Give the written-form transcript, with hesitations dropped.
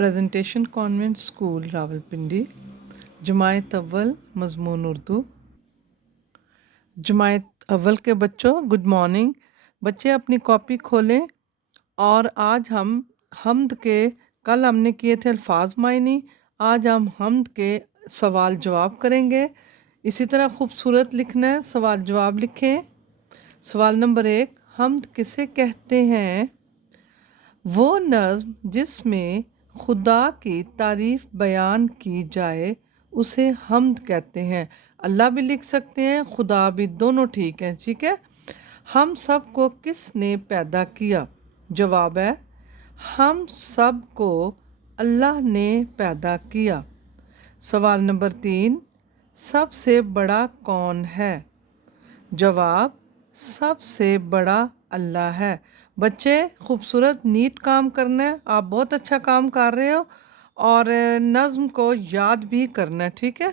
Presentation convent school Rawalpindi, جماعت اول مضمون اردو۔ جماعت اول کے بچوں گڈ مارننگ۔ بچے اپنی کاپی کھولیں اور آج ہم حمد کے کل ہم نے کیے تھے الفاظ معنی، آج ہم حمد کے سوال جواب کریں گے۔ اسی طرح خوبصورت لکھنا ہے، سوال جواب لکھیں۔ سوال نمبر 1، حمد کسے کہتے ہیں؟ وہ نظم جس میں خدا کی تعریف بیان کی جائے اسے حمد کہتے ہیں۔ اللہ بھی لکھ سکتے ہیں، خدا بھی، دونوں ٹھیک ہیں، ٹھیک ہے۔ ہم سب کو کس نے پیدا کیا؟ جواب ہے ہم سب کو اللہ نے پیدا کیا۔ سوال نمبر 3، سب سے بڑا کون ہے؟ جواب سب سے بڑا اللہ ہے۔ بچے خوبصورت نیٹ کام کرنا ہے، آپ بہت اچھا کام کر رہے ہو، اور نظم کو یاد بھی کرنا ہے، ٹھیک ہے۔